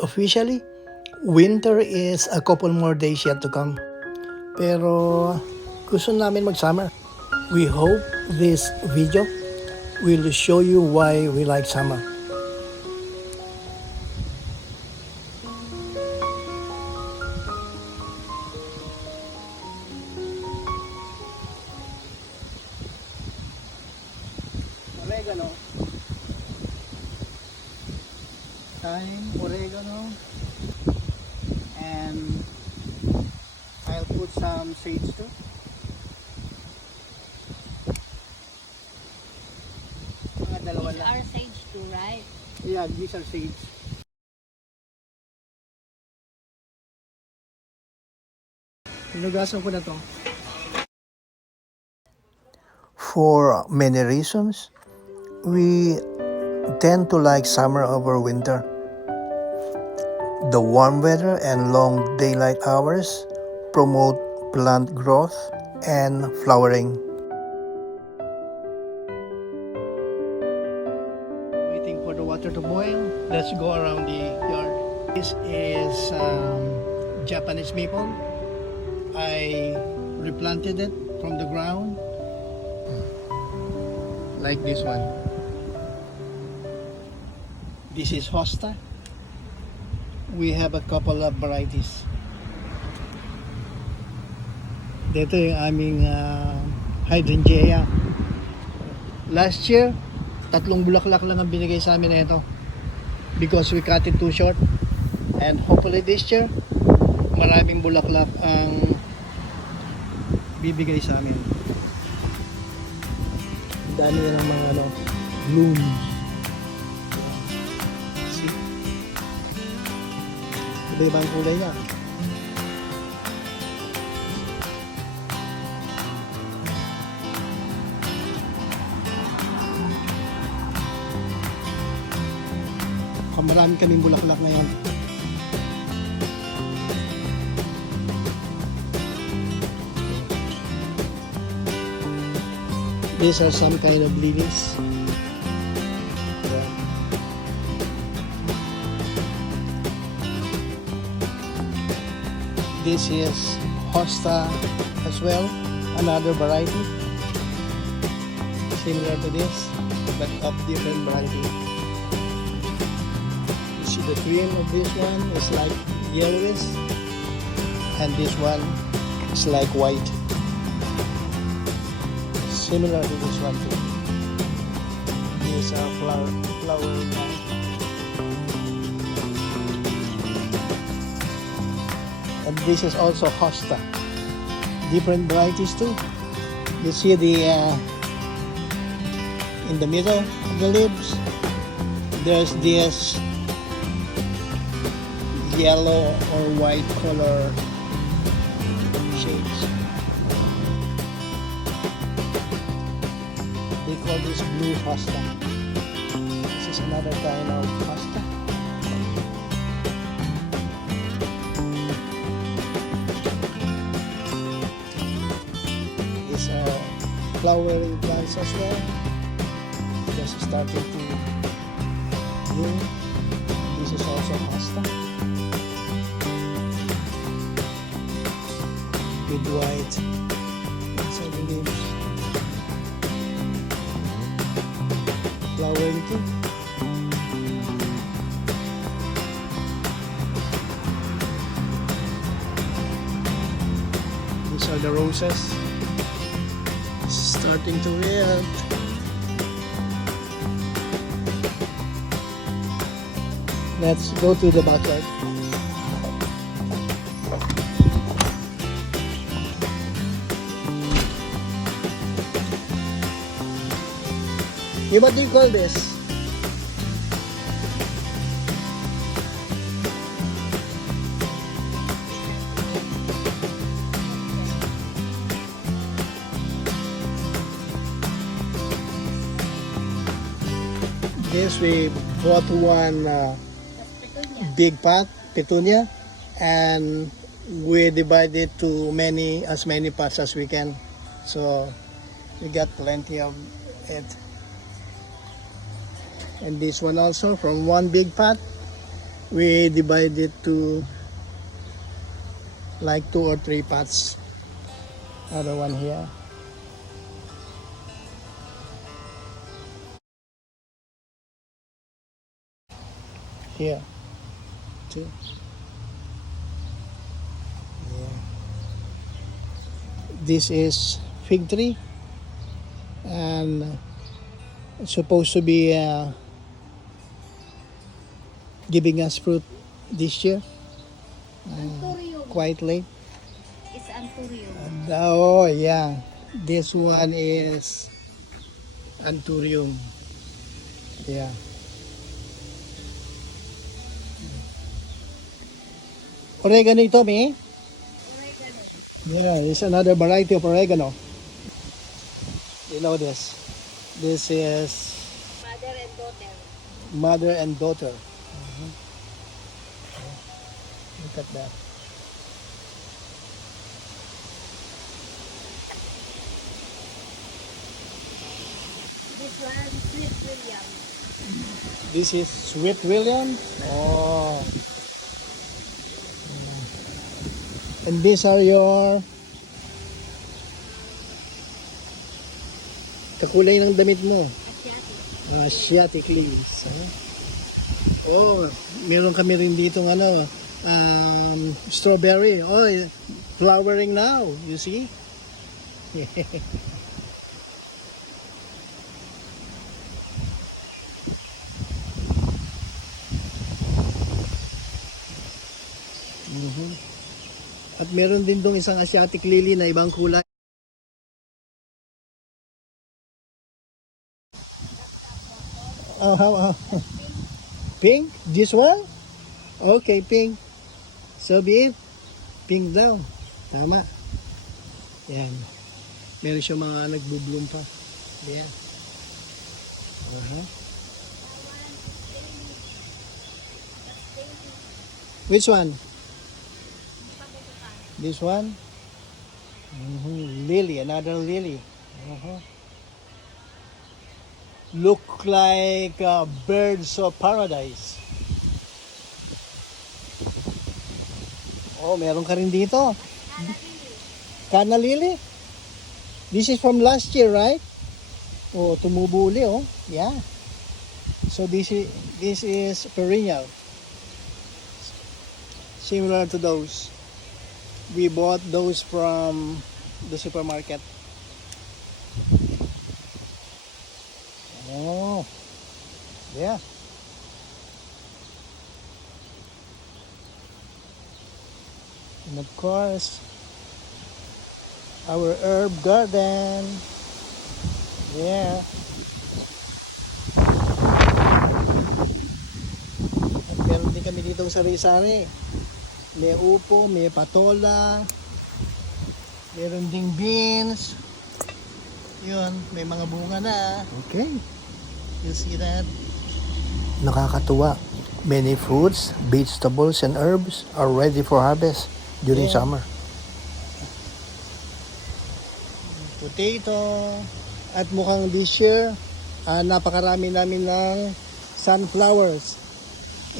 Officially, winter is a couple more days yet to come. Pero gusto namin mag-summer. We hope this video will show you why we like summer. Oregano. Thyme, oregano, and I'll put some sage too. Mga dalawa These lang. are sage too, right? Yeah, these are sage. Hinugasan ko na to. For many reasons, we tend to like summer over winter. The warm weather and long daylight hours promote plant growth and flowering. Waiting for the water to boil. Let's go around the yard. This is Japanese maple. I replanted it from the ground like this one. This is hosta. We have a couple of varieties. Dito yung aming hydrangea. Last year, 3 bulaklak lang ang binigay sa amin na ito because we cut it too short. And hopefully this year, maraming bulaklak ang bibigay sa amin. Dami na ng mga blooms. See? Iba-iba ang kulay niya. Marami kaming bulaklak ngayon. These are some kind of lilies. This is hosta as well, another variety similar to this but of different variety. You see the green of this one is like yellowish and this one is like white. Similar to this one too. These are flowering now. And this is also hosta. Different varieties too. You see the in the middle of the leaves, there's this yellow or white color shades. They call this blue hosta. This is another kind of hosta. These are flowering plants as well. Just starting to bloom. This is also hosta. With white inside the leaves. Flowering too. These are the roses starting to wilt. Let's go to the backyard. What do you call this? This we bought one big pot, petunia, and we divide it to as many pots as we can. So we got plenty of it. And this one also from one big pot. We divide it to like 2 or 3 pots. Other one here. Here. See? Yeah. This is fig tree, and it's supposed to be giving us fruit this year. Anturium. Quite late. It's anturium. Oh yeah, this one is Anturium. Yeah. Oregano ito, me? Oregano. Yeah, it's another variety of oregano. You know this. This is Mother and daughter. mother and daughter. Look at that. This one, sweet William. This is Sweet William. Oh. And these are your kakulay ng damit mo. Asiatic. Asiatic leaves. Oh, meron kami rin dito ano, strawberry. Oh, flowering now. You see? Mhm. At meron din dong isang Asiatic lily na ibang kulay. Oh, pink? This one? Okay, pink. So be it. Pink daw. Tama. Yan. Meron siya mga nagbo-bloom pa. Yan. Uh-huh. Which one? This one? Lily, another lily. Uh-huh. Look like birds of paradise. Oh, meron ka rin dito. Kana lily? This is from last year, right? Oh, tumubo uli, oh. Yeah. So this is perennial. Similar to those. We bought those from the supermarket. Oh, yeah. And of course, our herb garden. Yeah. At meron din kami ditong sari-sari. May upo, may patola, meron ding beans. Yun, may mga bunga na. Okay. You see that? Nakakatuwa. Many fruits, vegetables, and herbs are ready for harvest during summer. Potato. At mukhang this year, napakarami namin ng sunflowers.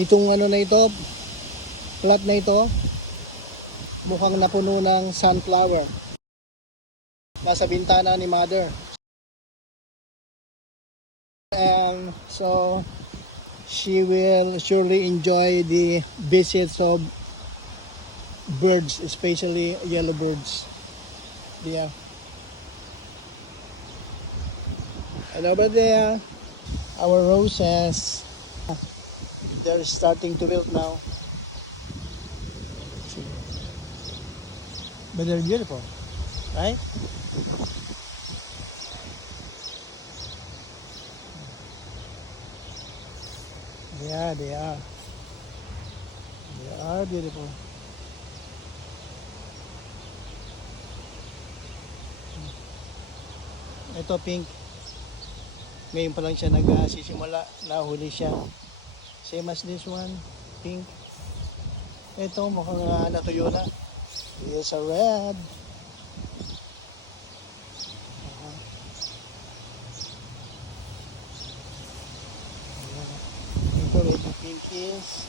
Itong ano na ito, plot na ito, mukhang napuno ng sunflower. Nasa bintana ni Mother. And so, she will surely enjoy the visits of birds, especially yellow birds. Yeah. And over there, our roses, they're starting to wilt now. But they're beautiful, right? Yeah, they are. They are beautiful. Ito pink. Ngayon pa lang siya nagsisimula. Nahuli siya. Same as this one. Pink. Ito mukhang natuyo na. Here's a red. Ito red pinkies.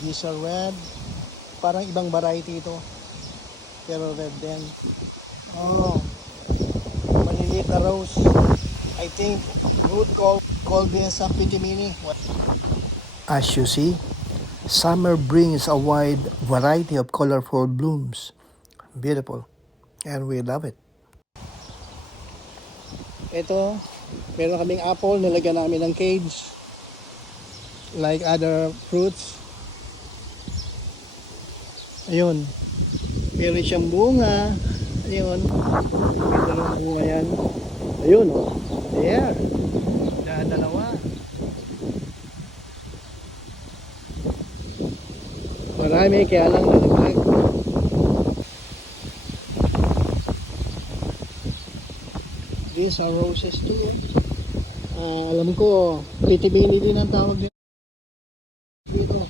These are red. Parang ibang variety ito. Pero red din. Oh, maliliit na rose. I think Ruth call this a pitimini. As you see, summer brings a wide variety of colorful blooms. Beautiful. And we love it. Ito, meron kaming apple, nilagyan namin ng cage. Like other fruits. Ayun. Meron siyang bunga. Ayun. May dalawang bunga yan. Ayun, oh. There. Dalawa. Marami, kaya lang nalaglag. These are roses too. Alam ko, pitimini din ang tawag nila dito.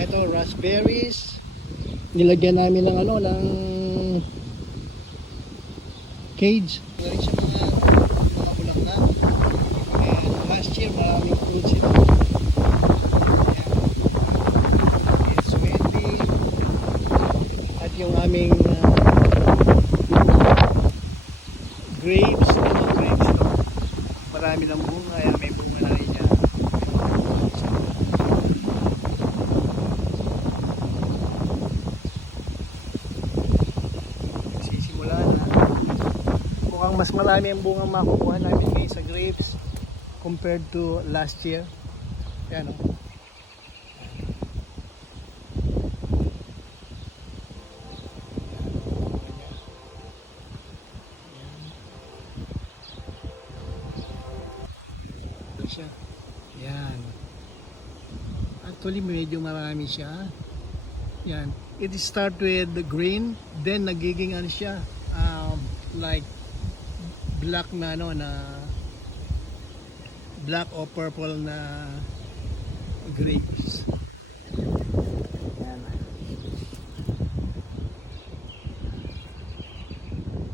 Ito, raspberries. Nilagyan namin ng ng cage. Meron siya mga bulaklak. And last year, maraming fruits ito. It's windy. At yung aming grapes, no? Marami ng bunga. Ayan, may bunga na rin yan. Sisimula na. Mukhang mas marami ang bunga makukuha namin ngayon sa grapes compared to last year. Ayan, o. Siya. Yan. Actually, medyo marami siya. Yan. It start with the green, then nagiging ano siya, like black na black or purple na grapes. Yan.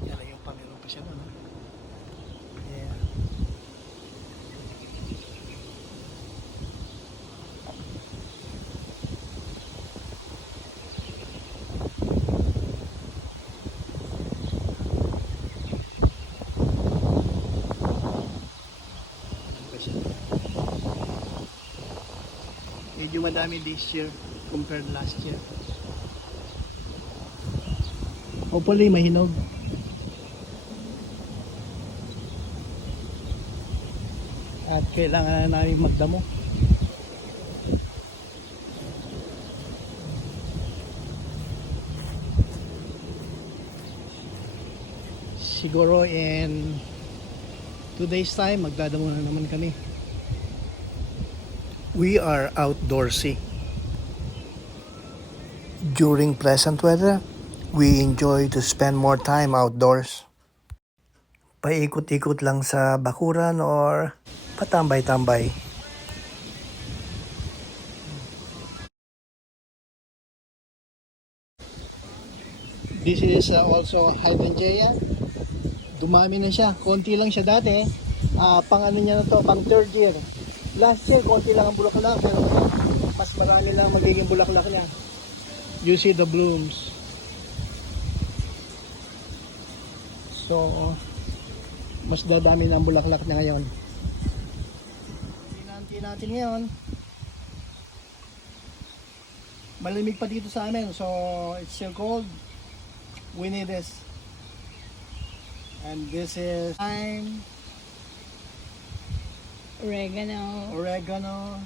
Yan yung pamilong pa siya doon. Yeah. Medyo madami this year compared last year. Hopefully mahinog. At kailangan na namin magdamo. Siguro in 2 days time magdadamo na naman kami. We are outdoorsy. During pleasant weather, we enjoy to spend more time outdoors. Paikot-ikot lang sa bakuran or patambay-tambay. This is also hydrangea. Dumami na siya. Konti lang siya dati. Pang ano niya na to, pang third year. Last year, konti lang ang bulaklak, pero mas marami lang magiging bulaklak niya. You see the blooms. So, mas dadami na ang bulaklak niya ngayon. Tinanti natin ngayon. Malamig pa dito sa amin, so it's still cold. We need this. And this is thyme, oregano,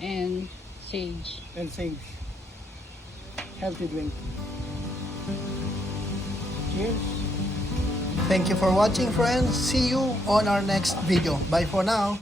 and sage. and sage. Healthy drink. Cheers. Thank you for watching, friends. See you on our next video. Bye for now.